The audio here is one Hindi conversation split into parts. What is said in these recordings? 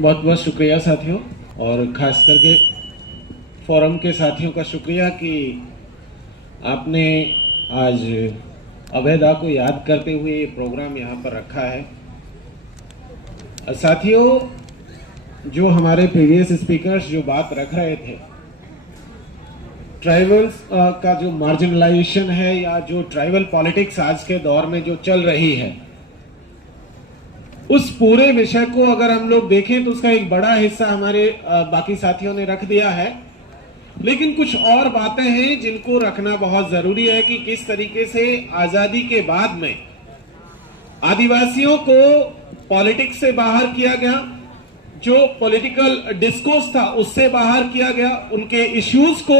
बहुत बहुत शुक्रिया साथियों, और ख़ास करके फोरम के साथियों का शुक्रिया कि आपने आज अभेदा को याद करते हुए ये प्रोग्राम यहाँ पर रखा है। साथियों, जो हमारे प्रीवियस स्पीकर्स जो बात रख रहे थे, ट्राइबल्स का जो मार्जिनलाइजेशन है या जो ट्राइबल पॉलिटिक्स आज के दौर में जो चल रही है, उस पूरे विषय को अगर हम लोग देखें तो उसका एक बड़ा हिस्सा हमारे बाकी साथियों ने रख दिया है। लेकिन कुछ और बातें हैं जिनको रखना बहुत जरूरी है कि किस तरीके से आजादी के बाद में आदिवासियों को पॉलिटिक्स से बाहर किया गया, जो पॉलिटिकल डिस्कोर्स था उससे बाहर किया गया, उनके इश्यूज को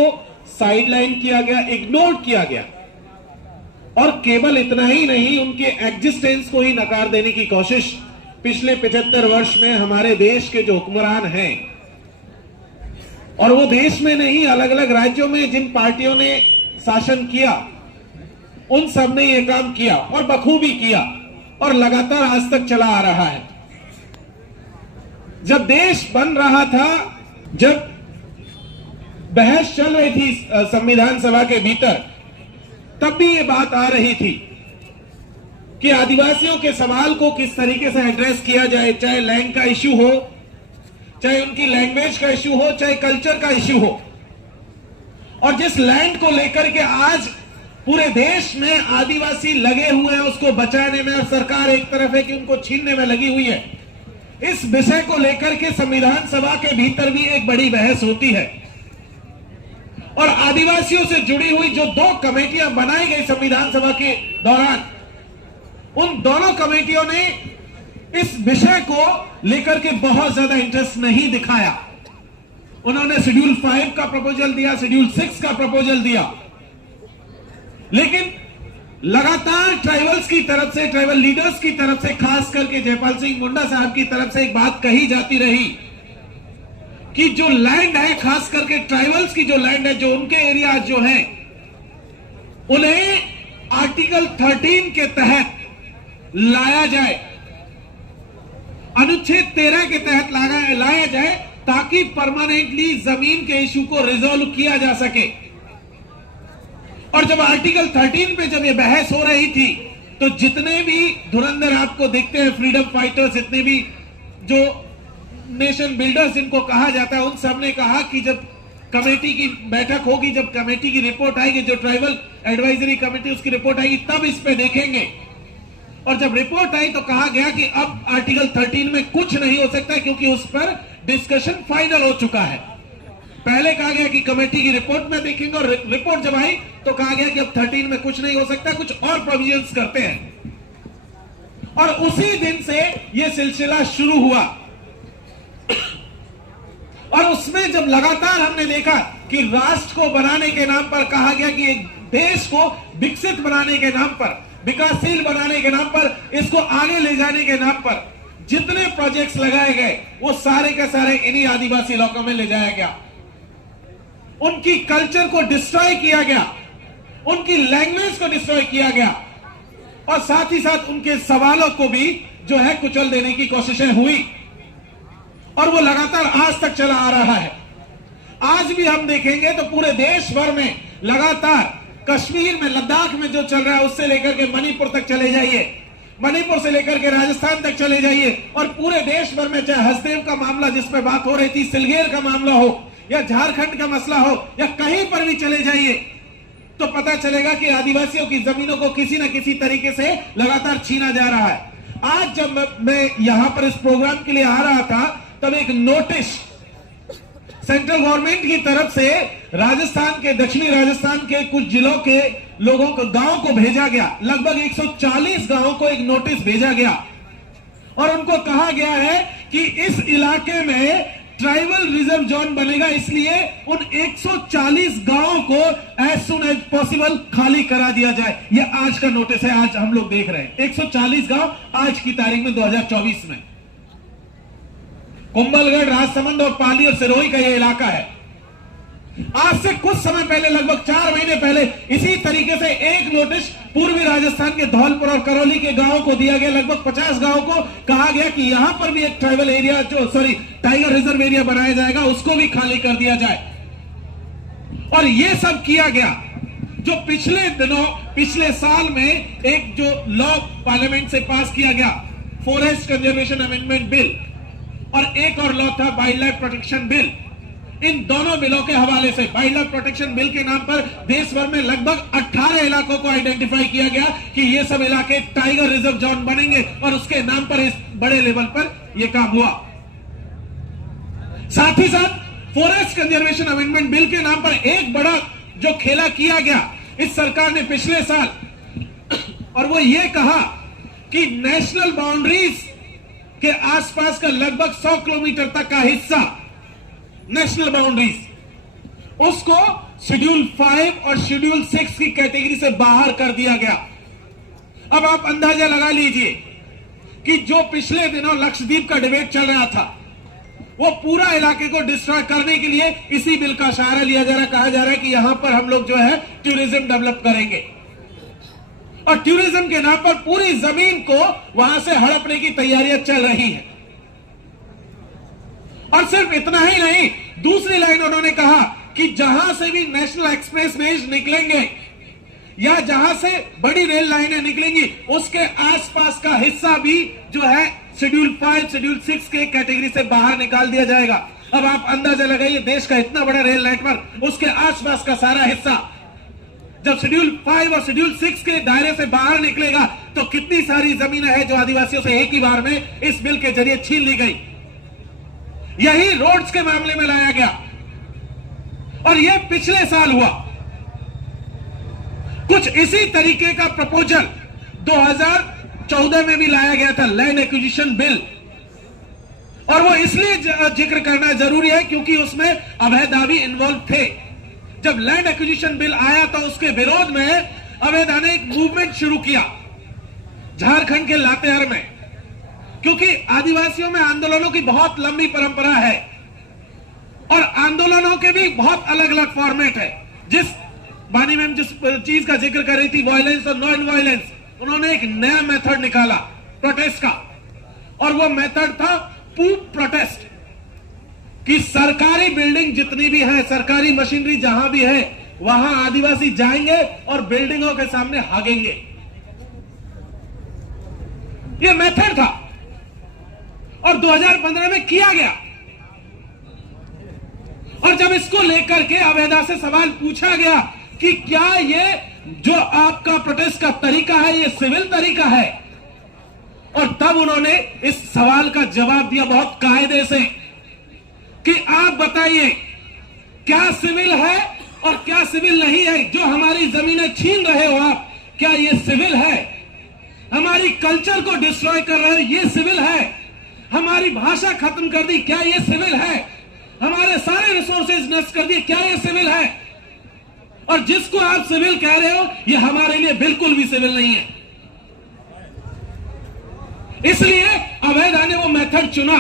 साइडलाइन किया गया, इग्नोर किया गया, और केवल इतना ही नहीं, उनके एग्जिस्टेंस को ही नकार देने की कोशिश पिछले 75 वर्ष में हमारे देश के जो हुक्मरान हैं, और वो देश में नहीं, अलग अलग राज्यों में जिन पार्टियों ने शासन किया, उन सब ने ये काम किया और बखूबी किया और लगातार आज तक चला आ रहा है। जब देश बन रहा था, जब बहस चल रही थी संविधान सभा के भीतर, तब भी ये बात आ रही थी कि आदिवासियों के सवाल को किस तरीके से एड्रेस किया जाए, चाहे लैंड का इश्यू हो, चाहे उनकी लैंग्वेज का इश्यू हो, चाहे कल्चर का इश्यू हो। और जिस लैंड को लेकर के आज पूरे देश में आदिवासी लगे हुए हैं उसको बचाने में, और सरकार एक तरफ है कि उनको छीनने में लगी हुई है, इस विषय को लेकर के संविधान सभा के भीतर भी एक बड़ी बहस होती है। और आदिवासियों से जुड़ी हुई जो 2 कमेटियां बनाई गई संविधान सभा के दौरान, उन दोनों कमेटियों ने इस विषय को लेकर के बहुत ज्यादा इंटरेस्ट नहीं दिखाया। उन्होंने शेड्यूल 5 का प्रपोजल दिया, शेड्यूल 6 का प्रपोजल दिया, लेकिन लगातार ट्राइबल्स की तरफ से, ट्राइबल लीडर्स की तरफ से, खास करके जयपाल सिंह मुंडा साहब की तरफ से एक बात कही जाती रही कि जो लैंड है, खास करके ट्राइबल्स की जो लैंड है, जो उनके एरिया जो है, उन्हें आर्टिकल 13 के तहत लाया जाए, अनुच्छेद 13 के तहत लाया जाए, ताकि परमानेंटली जमीन के इशू को रिजॉल्व किया जा सके। और जब आर्टिकल 13 पे जब ये बहस हो रही थी, तो जितने भी धुरंधर आपको दिखते हैं, फ्रीडम फाइटर्स, जितने भी जो नेशन बिल्डर्स इनको कहा जाता है, उन सब ने कहा कि जब कमेटी की बैठक होगी, जब कमेटी की रिपोर्ट आएगी, जो ट्राइबल एडवाइजरी कमेटी उसकी रिपोर्ट आएगी, तब इस पे देखेंगे। और जब रिपोर्ट आई तो कहा गया कि अब आर्टिकल 13 में कुछ नहीं हो सकता, क्योंकि उस पर डिस्कशन फाइनल हो चुका है। पहले कहा गया कि कमेटी की रिपोर्ट में देखेंगे, और रिपोर्ट जब आई तो कहा गया कि अब 13 में कुछ नहीं हो सकता, कुछ और प्रोविजंस करते हैं। और उसी दिन से यह सिलसिला शुरू हुआ। और उसमें जब लगातार हमने देखा कि राष्ट्र को बनाने के नाम पर कहा गया कि एक देश को विकसित बनाने के नाम पर, विकासशील बनाने के नाम पर, इसको आगे ले जाने के नाम पर जितने प्रोजेक्ट्स लगाए गए, वो सारे के सारे इन्हीं आदिवासी इलाकों में ले जाया गया। उनकी कल्चर को डिस्ट्रॉय किया गया, उनकी लैंग्वेज को डिस्ट्रॉय किया गया, और साथ ही साथ उनके सवालों को भी जो है कुचल देने की कोशिशें हुई। और वो लगातार आज तक चला आ रहा है। आज भी हम देखेंगे तो पूरे देश भर में लगातार, कश्मीर में, लद्दाख में जो चल रहा है, उससे लेकर के मणिपुर तक चले जाइए, मणिपुर से लेकर के राजस्थान तक चले जाइए, और पूरे देश भर में, चाहे हसदेव का मामला जिस पे बात हो रही थी, सिलगेर का मामला हो, या झारखंड का मसला हो, या कहीं पर भी चले जाइए, तो पता चलेगा कि आदिवासियों की जमीनों को किसी न किसी तरीके से लगातार छीना जा रहा है। आज जब मैं यहां पर इस प्रोग्राम के लिए आ रहा था, तब एक नोटिस सेंट्रल गवर्नमेंट की तरफ से राजस्थान के, दक्षिणी राजस्थान के कुछ जिलों के लोगों को, गांवों को भेजा गया। लगभग 140 गांवों को एक नोटिस भेजा गया, और उनको कहा गया है कि इस इलाके में ट्राइबल रिजर्व जोन बनेगा, इसलिए उन 140 गांवों को एज सुन एज पॉसिबल खाली करा दिया जाए। यह आज का नोटिस है, आज हम लोग देख रहे हैं। 140 गांव आज की तारीख में 2024 में। कुंभलगढ़, राजसमंद और पाली और सिरोही का यह इलाका है। आज से कुछ समय पहले, लगभग 4 महीने पहले, इसी तरीके से एक नोटिस पूर्वी राजस्थान के धौलपुर और करौली के गांवों को दिया गया। लगभग 50 गांवों को कहा गया कि यहां पर भी एक tribal area, tiger reserve area बनाया जाएगा, उसको भी खाली कर दिया जाए। और यह सब किया गया। जो पिछले साल में एक जो लॉ पार्लियामेंट से पास किया गया, फॉरेस्ट कंजर्वेशन अमेंडमेंट बिल, और एक और लॉ था वाइल्ड लाइफ प्रोटेक्शन बिल। इन दोनों बिलों के हवाले से वाइल्ड लाइफ प्रोटेक्शन बिल के नाम पर देश भर में लगभग 18 इलाकों को आइडेंटिफाई किया गया कि ये सब इलाके टाइगर रिजर्व जोन बनेंगे, और उसके नाम पर इस बड़े लेवल पर यह काम हुआ। साथ ही साथ फॉरेस्ट कंजर्वेशन अमेंडमेंट बिल के नाम पर एक बड़ा जो खेला किया गया इस सरकार ने पिछले साल, और वो ये कहा कि नेशनल बाउंड्रीज के आसपास का लगभग 100 किलोमीटर तक का हिस्सा, नेशनल बाउंड्रीज, उसको शेड्यूल 5 और शेड्यूल 6 की कैटेगरी से बाहर कर दिया गया। अब आप अंदाजा लगा लीजिए कि जो पिछले दिनों लक्षद्वीप का डिबेट चल रहा था, वो पूरा इलाके को डिस्ट्रॉय करने के लिए इसी बिल का सहारा लिया जा रहा है। कहा जा रहा है कि यहां पर हम लोग जो है टूरिज्म डेवलप करेंगे, और टूरिज्म के नाम पर पूरी जमीन को वहां से हड़पने की तैयारियां चल रही हैं। और सिर्फ इतना ही नहीं, दूसरी लाइन उन्होंने कहा कि जहां से भी नेशनल एक्सप्रेस वेज निकलेंगे या जहां से बड़ी रेल लाइनें निकलेंगी, उसके आसपास का हिस्सा भी जो है शेड्यूल 5, शेड्यूल 6 के कैटेगरी से बाहर निकाल दिया जाएगा। अब आप अंदाजा लगाइए, देश का इतना बड़ा रेल नेटवर्क, उसके आसपास का सारा हिस्सा जब शेड्यूल 5 और शेड्यूल 6 के दायरे से बाहर निकलेगा, तो कितनी सारी जमीनें हैं जो आदिवासियों से एक ही बार में इस बिल के जरिए छीन ली गई। यही रोड्स के मामले में लाया गया, और यह पिछले साल हुआ। कुछ इसी तरीके का प्रपोजल 2014 में भी लाया गया था, लैंड एक्विजिशन बिल, और वो इसलिए जिक्र करना जरूरी है क्योंकि उसमें अभय दावी इन्वॉल्व थे। जब लैंड एक्विजिशन बिल आया तो उसके विरोध में अभय दा ने एक मूवमेंट शुरू किया झारखंड के लातेहार में, क्योंकि आदिवासियों में आंदोलनों की बहुत लंबी परंपरा है, और आंदोलनों के भी बहुत अलग अलग फॉर्मेट है। जिस बानी मैम जिस चीज का जिक्र कर रही थी, वायलेंस और नॉन वायलेंस, उन्होंने एक नया मेथड निकाला प्रोटेस्ट का, और वो मेथड था पूप प्रोटेस्ट, कि सरकारी बिल्डिंग जितनी भी है, सरकारी मशीनरी जहां भी है, वहां आदिवासी जाएंगे और बिल्डिंगों के सामने हागेंगे। ये मेथड था, और 2015 में किया गया। और जब इसको लेकर के अवैधा से सवाल पूछा गया कि क्या ये जो आपका प्रोटेस्ट का तरीका है ये सिविल तरीका है, और तब उन्होंने इस सवाल का जवाब दिया बहुत कायदे से कि आप बताइए क्या सिविल है और क्या सिविल नहीं है। जो हमारी जमीनें छीन रहे हो आप, क्या ये सिविल है? हमारी कल्चर को डिस्ट्रॉय कर रहे हो, ये सिविल है? हमारी भाषा खत्म कर दी, क्या ये सिविल है? हमारे सारे रिसोर्सेज नष्ट कर दिए, क्या ये सिविल है? और जिसको आप सिविल कह रहे हो, ये हमारे लिए बिल्कुल भी सिविल नहीं है। इसलिए अभय दा ने वो मेथड चुना,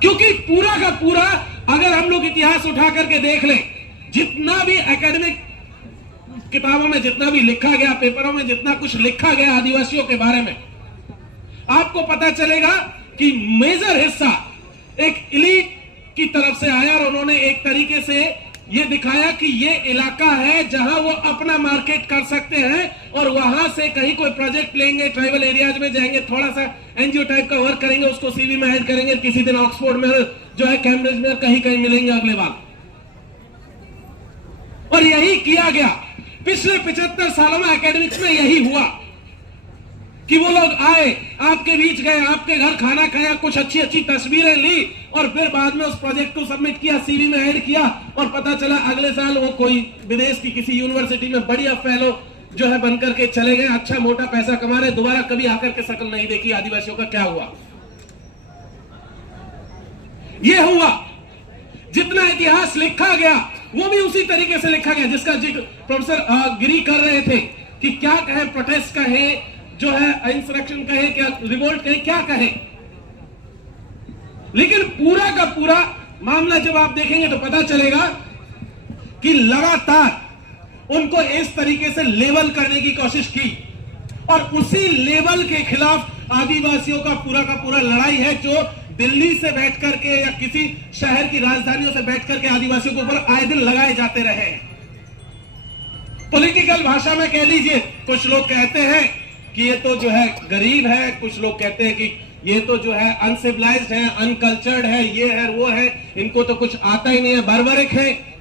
क्योंकि पूरा का पूरा अगर हम लोग इतिहास उठा करके देख लें, जितना भी एकेडमिक किताबों में जितना भी लिखा गया, पेपरों में जितना कुछ लिखा गया आदिवासियों के बारे में, आपको पता चलेगा कि मेजर हिस्सा एक इलीट की तरफ से आया, और उन्होंने एक तरीके से यह दिखाया कि यह इलाका है जहां वो अपना मार्केट कर सकते हैं, और वहां से कहीं कोई प्रोजेक्ट लेंगे, ट्राइबल एरियाज में जाएंगे, थोड़ा सा एनजीओ टाइप का वर्क करेंगे, उसको सीवी में ऐड करेंगे, किसी दिन ऑक्सफोर्ड में जो है, कैम्ब्रिज में, कहीं कहीं मिलेंगे अगले बार। और यही किया गया पिछले 75 सालों में। एकेडमिक्स में यही हुआ कि वो लोग आए, आपके बीच गए, आपके घर खाना खाया, कुछ अच्छी अच्छी तस्वीरें ली, और फिर बाद में उस प्रोजेक्ट को सबमिट किया, सीवी में ऐड किया, और पता चला अगले साल वो कोई विदेश की किसी यूनिवर्सिटी में बढ़िया फेलो जो है बनकर के चले गए, अच्छा मोटा पैसा कमा रहे, दोबारा कभी आकर के शक्ल नहीं देखी आदिवासियों का क्या हुआ। ये हुआ। जितना इतिहास लिखा गया वो भी उसी तरीके से लिखा गया जिसका जिक्र प्रोफेसर गिरी कर रहे थे कि क्या कहें, प्रोटेस्ट कहें, जो है इंसरेक्शन कहें, क्या रिवोल्ट कहें, क्या कहें, लेकिन पूरा का पूरा मामला जब आप देखेंगे तो पता चलेगा कि लगातार उनको इस तरीके से लेवल करने की कोशिश की और उसी लेवल के खिलाफ आदिवासियों का पूरा लड़ाई है, जो दिल्ली से बैठ करके या किसी शहर की राजधानियों से बैठ करके आदिवासियों के ऊपर आए दिन लगाए जाते रहे। पॉलिटिकल भाषा में कह लीजिए, कुछ लोग कहते हैं कि ये तो जो है गरीब है, कुछ लोग कहते हैं कि ये तो जो है अनसिविलाइज्ड है, अनकल्चर्ड है, ये है वो है, इनको तो कुछ आता ही नहीं है, बार्बरिक है।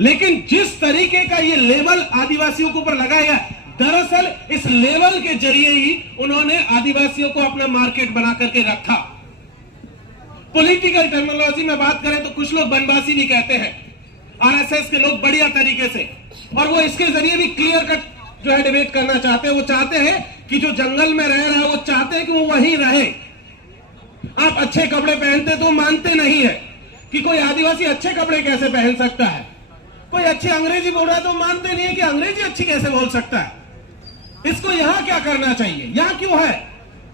लेकिन जिस तरीके का ये लेवल आदिवासियों के ऊपर लगाया, दरअसल इस लेवल के जरिए ही उन्होंने आदिवासियों को अपना मार्केट बना करके रखा। पॉलिटिकल टर्मिनोलॉजी में बात करें तो कुछ लोग बनवासी भी कहते हैं, आरएसएस के लोग बढ़िया तरीके से, और वो इसके जरिए भी क्लियर कट जो है डिबेट करना चाहते हैं। वो चाहते हैं कि जो जंगल में रह रहा है वो चाहते हैं कि वो वहीं रहे। आप अच्छे कपड़े पहनते तो मानते नहीं है कि कोई आदिवासी अच्छे कपड़े कैसे पहन सकता है। कोई अच्छी अंग्रेजी बोल रहा है तो मानते नहीं है कि अंग्रेजी अच्छी कैसे बोल सकता है। इसको यहां क्या करना चाहिए, यहां क्यों है।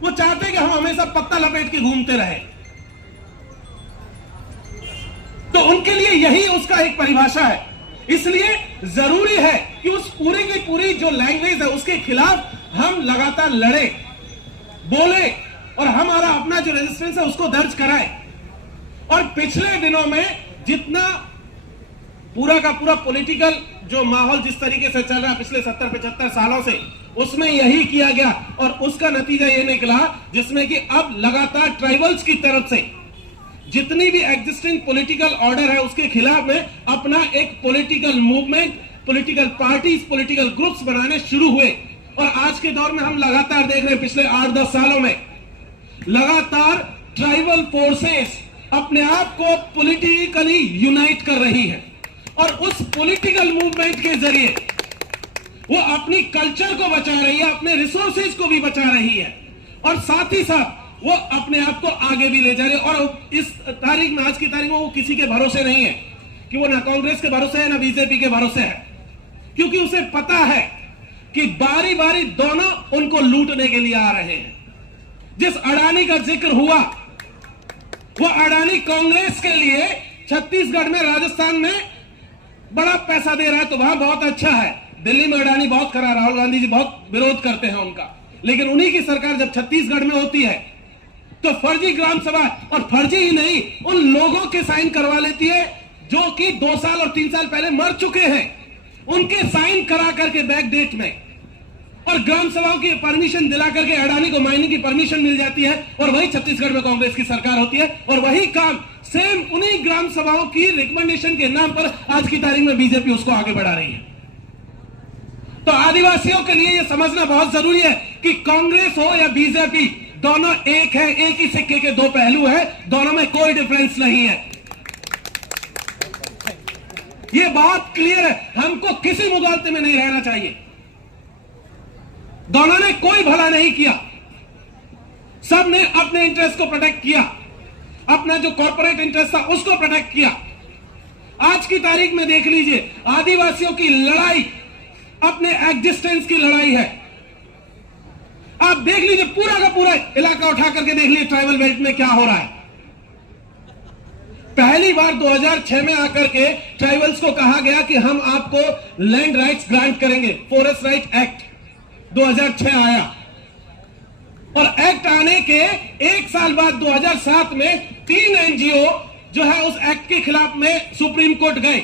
वो चाहते हैं कि हम हमेशा पत्ता लपेट के घूमते रहे। तो उनके लिए यही उसका एक परिभाषा है। इसलिए जरूरी है कि उस पूरी की पूरी जो लैंग्वेज है उसके खिलाफ हम लगातार लड़े, बोले और हमारा अपना जो रेजिस्टेंस है उसको दर्ज कराए। और पिछले दिनों में जितना पूरा का पूरा पॉलिटिकल जो माहौल जिस तरीके से चल रहा है पिछले 70-75 सालों से, उसमें यही किया गया और उसका नतीजा ये निकला जिसमें कि अब लगातार ट्राइबल्स की तरफ से जितनी भी एग्जिस्टिंग पॉलिटिकल ऑर्डर है उसके खिलाफ में अपना एक political movement, political parties, political groups बनाने शुरू हुए। और आज के दौर में हम लगातार देख रहे हैं, पिछले 8-10 सालों में लगातार ट्राइबल फोर्सेस अपने आप को पॉलिटिकली यूनाइट कर रही है और उस पॉलिटिकल मूवमेंट के जरिए वो अपनी कल्चर को बचा रही है, अपने रिसोर्सेज को भी बचा रही है और साथ ही साथ वो अपने आप को आगे भी ले जा रहे हैं। और इस तारीख में, आज की तारीख में वो किसी के भरोसे नहीं है कि वो ना कांग्रेस के भरोसे है ना बीजेपी के भरोसे है, क्योंकि उसे पता है कि बारी बारी दोनों उनको लूटने के लिए आ रहे हैं। जिस अडानी का जिक्र हुआ, वो अडानी कांग्रेस के लिए छत्तीसगढ़ में, राजस्थान में बड़ा पैसा दे रहा है तो वहां बहुत अच्छा है। दिल्ली में अडानी बहुत खरा, राहुल गांधी जी बहुत विरोध करते हैं उनका, लेकिन उन्हीं की सरकार जब छत्तीसगढ़ में होती है तो फर्जी ग्राम सभा, और फर्जी ही नहीं, उन लोगों के साइन करवा लेती है जो कि 2 साल और 3 साल पहले मर चुके हैं, उनके साइन करा करके बैक डेट में, और ग्राम सभाओं की परमिशन दिला करके अडानी को माइनिंग की परमिशन मिल जाती है और वही छत्तीसगढ़ में कांग्रेस की सरकार होती है और वही काम सेम उन्हीं ग्राम सभाओं की रिकमेंडेशन के नाम पर आज की तारीख में बीजेपी उसको आगे बढ़ा रही है। तो आदिवासियों के लिए यह समझना बहुत जरूरी है कि कांग्रेस हो या बीजेपी, दोनों एक है, एक ही सिक्के के 2 पहलू है, दोनों में कोई डिफरेंस नहीं है। यह बात क्लियर है, हमको किसी मुगालते में नहीं रहना चाहिए। दोनों ने कोई भला नहीं किया, सब ने अपने इंटरेस्ट को प्रोटेक्ट किया, अपना जो कॉर्पोरेट इंटरेस्ट था उसको प्रोटेक्ट किया। आज की तारीख में देख लीजिए, आदिवासियों की लड़ाई अपने एग्जिस्टेंस की लड़ाई है। आप देख लीजिए, पूरा का पूरा इलाका उठा करके देख लीजिए ट्राइबल बेल्ट में क्या हो रहा है। पहली बार 2006 में आकर के ट्राइबल्स को कहा गया कि हम आपको लैंड राइट्स ग्रांट करेंगे। फॉरेस्ट राइट एक्ट 2006 आया और एक्ट आने के 1 साल बाद 2007 में 3 एनजीओ जो है उस एक्ट के खिलाफ में सुप्रीम कोर्ट गए।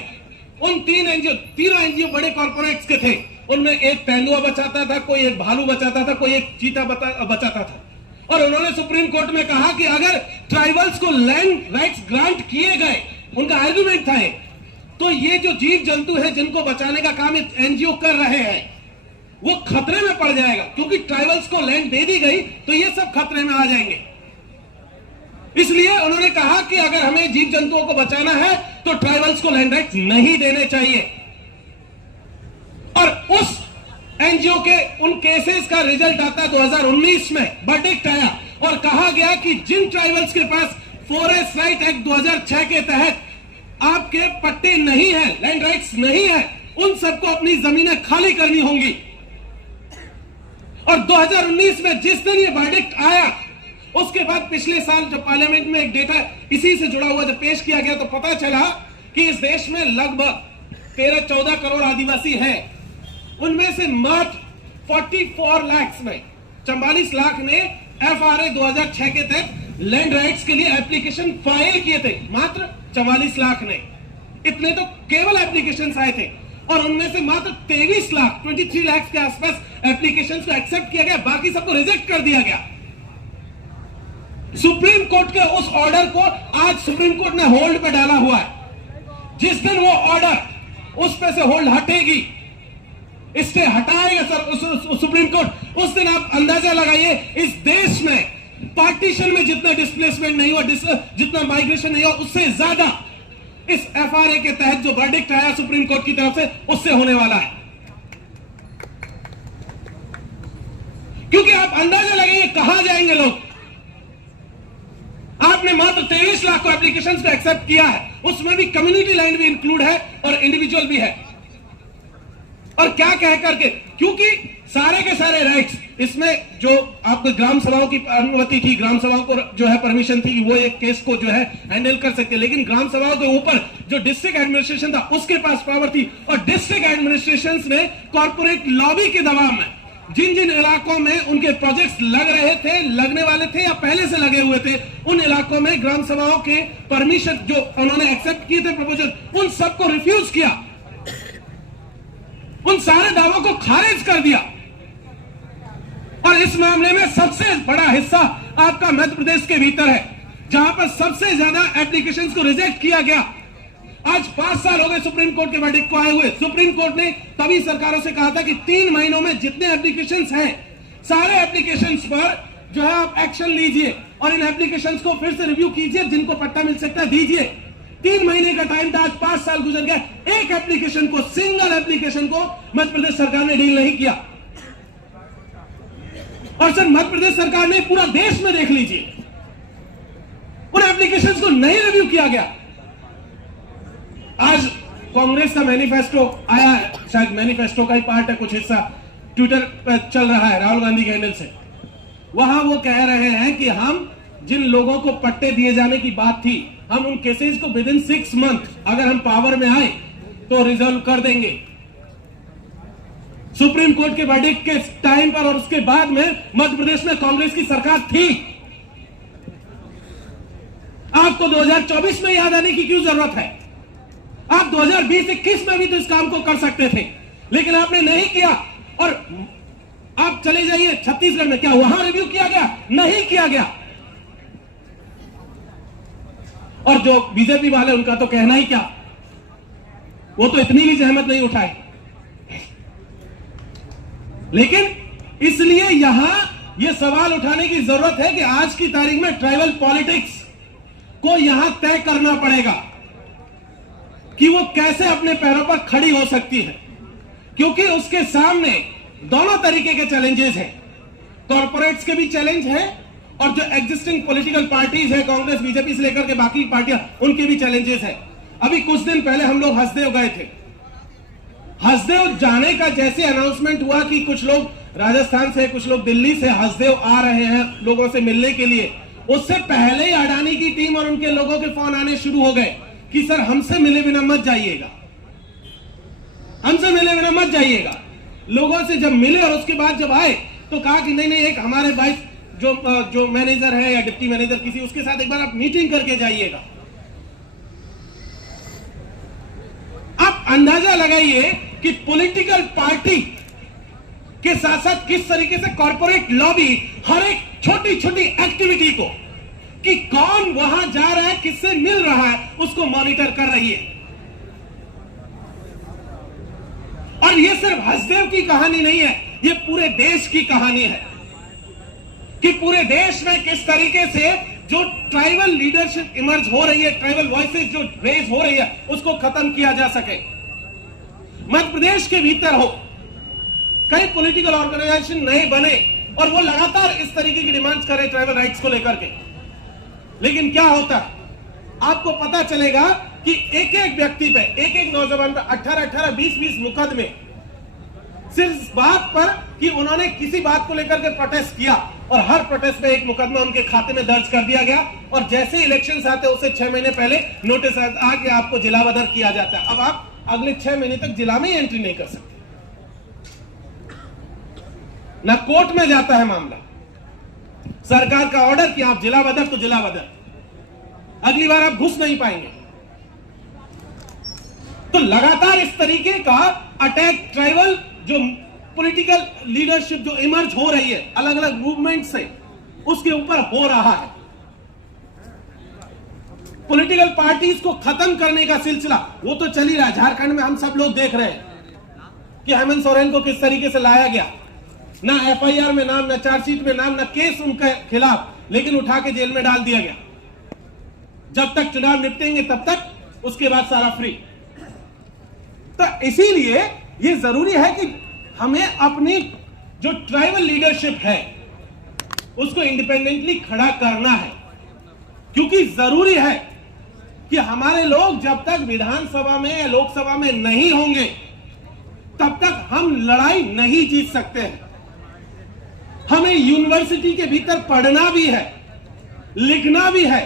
उन तीनों एनजीओ बड़े कॉर्पोरेट्स के थे। उनमें एक तेंदुआ बचाता था, कोई एक भालू बचाता था, कोई एक चीता बचाता था। और उन्होंने सुप्रीम कोर्ट में कहा कि अगर ट्राइबल्स को लैंड राइट्स ग्रांट किए गए, उनका आर्गुमेंट था ये, तो ये जो जीव जंतु है जिनको बचाने का काम एनजीओ कर रहे हैं वो खतरे में पड़ जाएगा, क्योंकि ट्राइबल्स को लैंड दे दी गई तो ये सब खतरे में आ जाएंगे। इसलिए उन्होंने कहा कि अगर हमें जीव जंतुओं को बचाना है तो ट्राइबल्स को लैंड राइट्स नहीं देने चाहिए। और उस एनजीओ के उन केसेस का रिजल्ट आता है 2019 में, वर्डिक्ट आया और कहा गया कि जिन ट्राइबल्स के पास फॉरेस्ट राइट एक्ट 2006 के तहत आपके पट्टे नहीं है, लैंड राइट्स नहीं है, उन सबको अपनी जमीनें खाली करनी होंगी। और 2019 में जिस दिन ये वर्डिक्ट आया उसके बाद पिछले साल जब पार्लियामेंट में एक डेटा इसी से जुड़ा हुआ जब पेश किया गया तो पता चला कि इस देश में लगभग 13-14 करोड़ आदिवासी हैं। उनमें से मात्र 44 लाख में 44 लाख ने FRA 2006 के तहत लैंड राइट्स के लिए एप्लीकेशन फाइल किए थे। मात्र 44 लाख ने, इतने तो केवल एप्लीकेशन आए थे और उनमें से मात्र 23 लाख के आसपास एप्लीकेशन को एक्सेप्ट किया गया, बाकी सबको रिजेक्ट कर दिया गया। सुप्रीम कोर्ट के उस ऑर्डर को आज सुप्रीम कोर्ट ने होल्ड पे डाला हुआ है। जिस दिन वो ऑर्डर उस पे से होल्ड हटेगी, इससे हटाएगा सर सुप्रीम कोर्ट, उस दिन आप अंदाजा लगाइए इस देश में पार्टीशन में जितना डिस्प्लेसमेंट नहीं हुआ, जितना माइग्रेशन नहीं हुआ, उससे ज्यादा इस FRA के तहत जो वर्डिक्ट आया सुप्रीम कोर्ट की तरफ से उससे होने वाला है। क्योंकि आप अंदाजा लगाइए कहां जाएंगे लोग। आपने मात्र 23 लाख को एप्लीकेशंस को एक्सेप्ट किया है, उसमें भी कम्युनिटी लाइन भी इंक्लूड है और इंडिविजुअल भी है। और क्या कह करके, क्योंकि सारे के सारे राइट्स इसमें जो आपको ग्राम सभाओं की अनुमति थी, ग्राम सभाओं को जो है परमिशन थी कि वो एक केस को जो है हैंडल कर सकते, लेकिन ग्राम सभाओं के ऊपर जो डिस्ट्रिक्ट एडमिनिस्ट्रेशन था उसके पास पावर थी और डिस्ट्रिक्ट एडमिनिस्ट्रेशन ने कॉर्पोरेट लॉबी के दबाव में जिन जिन इलाकों में उनके प्रोजेक्ट्स लग रहे थे, लगने वाले थे या पहले से लगे हुए थे, उन इलाकों में ग्राम सभाओं के परमिशन जो उन्होंने एक्सेप्ट किए थे प्रपोजल, उन सबको रिफ्यूज किया, उन सारे दावों को खारिज कर दिया। और इस मामले में सबसे बड़ा हिस्सा आपका मध्य प्रदेश के भीतर है, जहां पर सबसे ज्यादा एप्लीकेशंस को रिजेक्ट किया गया। आज 5 साल हो गए सुप्रीम कोर्ट के वर्डिक्ट को आए हुए। सुप्रीम कोर्ट ने तभी सरकारों से कहा था कि 3 महीनों में जितने एप्लीकेशंस हैं, सारे एप्लीकेशंस पर जो है आप एक्शन लीजिए और इन एप्लीकेशंस को फिर से रिव्यू कीजिए, जिनको पट्टा मिल सकता है दीजिए। 3 महीने का टाइम था, आज 5 साल गुजर गए, एक एप्लीकेशन को, सिंगल एप्लीकेशन को मध्य प्रदेश सरकार ने डील नहीं किया। और सर मध्य प्रदेश सरकार ने पूरा देश में देख लीजिए, उन एप्लीकेशंस को नहीं रिव्यू किया गया। आज कांग्रेस का मैनिफेस्टो आया है, शायद मैनिफेस्टो का ही पार्ट है, कुछ हिस्सा ट्विटर पर चल रहा है राहुल गांधी के हैंडल से। वहां वो कह रहे हैं कि हम जिन लोगों को पट्टे दिए जाने की बात थी, हम उन केसेस को विद इन 6 मंथ अगर हम पावर में आए तो रिजॉल्व कर देंगे। सुप्रीम कोर्ट के वर्डिक्ट के टाइम पर और उसके बाद में मध्य प्रदेश में कांग्रेस की सरकार थी। आपको 2024 में याद आने की क्यों जरूरत है? आप 2020-21 में भी तो इस काम को कर सकते थे, लेकिन आपने नहीं किया। और आप चले जाइए छत्तीसगढ़ में, क्या वहां रिव्यू किया गया? नहीं किया गया। और जो बीजेपी वाले, उनका तो कहना ही क्या, वो तो इतनी भी जहमत नहीं उठाए। लेकिन इसलिए यहां यह सवाल उठाने की जरूरत है कि आज की तारीख में ट्राइबल पॉलिटिक्स को यहां तय करना पड़ेगा कि वो कैसे अपने पैरों पर खड़ी हो सकती है, क्योंकि उसके सामने दोनों तरीके के चैलेंजेस हैं। कॉर्पोरेट्स के भी चैलेंज हैं और जो एग्जिस्टिंग पॉलिटिकल पार्टीज है, कांग्रेस बीजेपी से लेकर के बाकी पार्टियां, उनके भी चैलेंजेस हैं। अभी कुछ दिन पहले हम लोग हसदेव गए थे। हसदेव जाने का जैसे अनाउंसमेंट हुआ कि कुछ लोग राजस्थान से, कुछ लोग दिल्ली से हसदेव आ रहे हैं लोगों से मिलने के लिए, उससे पहले ही अडानी की टीम और उनके लोगों के फोन आने शुरू हो गए कि सर हमसे मिले बिना मत जाइएगा, हमसे मिले बिना मत जाइएगा। लोगों से जब मिले और उसके बाद जब आए तो कहा कि नहीं, एक हमारे वाइस जो मैनेजर है या डिप्टी मैनेजर किसी, उसके साथ एक बार आप मीटिंग करके जाइएगा। आप अंदाजा लगाइए कि पॉलिटिकल पार्टी के साथ साथ किस तरीके से कॉर्पोरेट लॉबी हर एक छोटी छोटी एक्टिविटी को, कि कौन वहां जा रहा है, किससे मिल रहा है, उसको मॉनिटर कर रही है। और ये सिर्फ हसदेव की कहानी नहीं है, ये पूरे देश की कहानी है कि पूरे देश में किस तरीके से जो ट्राइबल लीडरशिप इमर्ज हो रही है, ट्राइबल वॉइसेस जो रेज हो रही है, उसको खत्म किया जा सके। मध्य प्रदेश के भीतर हो, कई पॉलिटिकल ऑर्गेनाइजेशन नहीं बने और वो लगातार इस तरीके की डिमांड्स कर रहे ट्राइबल राइट्स को लेकर के, लेकिन क्या होता है आपको पता चलेगा कि एक एक व्यक्ति पे, एक एक नौजवान पे 18-18, 20-20 मुकदमे सिर्फ इस बात पर कि उन्होंने किसी बात को लेकर के प्रोटेस्ट किया और हर प्रोटेस्ट में एक मुकदमा उनके खाते में दर्ज कर दिया गया और जैसे ही इलेक्शंस आते हैं उससे 6 महीने पहले नोटिस आ कि आपको जिला बदर किया जाता है। अब आप अगले 6 महीने तक जिला में ही एंट्री नहीं कर सकते, ना कोर्ट में जाता है मामला, सरकार का ऑर्डर कि आप जिला बदर तो जिला बदर, अगली बार आप घुस नहीं पाएंगे। तो लगातार इस तरीके का अटैक ट्राइबल जो पॉलिटिकल लीडरशिप जो इमर्ज हो रही है अलग अलग मूवमेंट से, उसके ऊपर हो रहा है। पॉलिटिकल पार्टीज को खत्म करने का सिलसिला वो तो चल ही रहा है। झारखंड में हम सब लोग देख रहे हैं कि हेमंत सोरेन को किस तरीके से लाया गया, ना एफआईआर में नाम, ना चार्जशीट में नाम, ना केस उनके खिलाफ, लेकिन उठा के जेल में डाल दिया गया। जब तक चुनाव निपटेंगे तब तक, उसके बाद सारा फ्री। तो इसीलिए ये जरूरी है कि हमें अपनी जो ट्राइबल लीडरशिप है उसको इंडिपेंडेंटली खड़ा करना है, क्योंकि जरूरी है कि हमारे लोग जब तक विधानसभा में या लोकसभा में नहीं होंगे तब तक हम लड़ाई नहीं जीत सकते हैं। हमें यूनिवर्सिटी के भीतर पढ़ना भी है, लिखना भी है,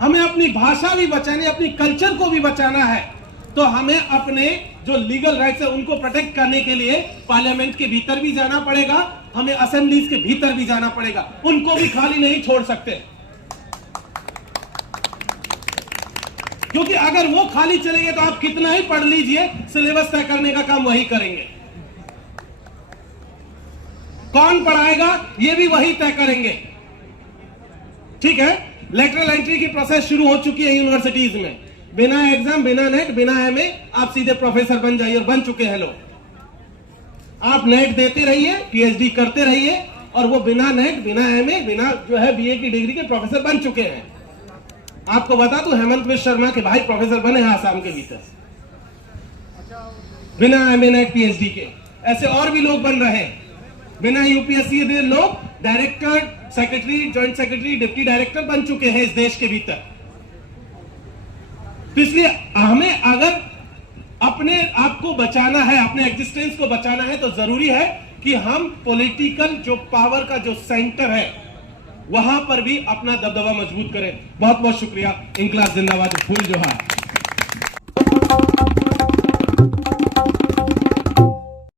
हमें अपनी भाषा भी बचानी, अपनी कल्चर को भी बचाना है। तो हमें अपने जो लीगल राइट्स है उनको प्रोटेक्ट करने के लिए पार्लियामेंट के भीतर भी जाना पड़ेगा, हमें असेंबलीज के भीतर भी जाना पड़ेगा, उनको भी खाली नहीं छोड़ सकते। क्योंकि अगर वो खाली चलेंगे तो आप कितना ही पढ़ लीजिए, सिलेबस तय करने का काम वही करेंगे। कौन पढ़ाएगा ये भी वही तय करेंगे। ठीक है, लेटरल एंट्री की प्रोसेस शुरू हो चुकी है यूनिवर्सिटीज में। बिना एग्जाम, बिना नेट, बिना एमए आप सीधे प्रोफेसर बन जाइए, और बन चुके हैं लोग। आप नेट देते रहिए, पीएचडी करते रहिए, और वो बिना नेट, बिना एमए, बिना जो है बीए की डिग्री के प्रोफेसर बन चुके हैं। आपको बता दूं, हेमंत बिश्व शर्मा के भाई प्रोफेसर बने हैं आसाम के भीतर, बिना एमए, नेट, पीएचडी के। ऐसे और भी लोग बन रहे हैं बिना यूपीएससी के। लोग director, secretary, joint secretary, deputy director बन चुके हैं इस देश के भीतर। तो इसलिए हमें अगर अपने आप को बचाना है, अपने एग्जिस्टेंस को बचाना है, तो जरूरी है कि हम पॉलिटिकल जो पावर का जो सेंटर है वहां पर भी अपना दबदबा मजबूत करें। बहुत बहुत शुक्रिया। इंकलाब जिंदाबाद, फूल जोहार।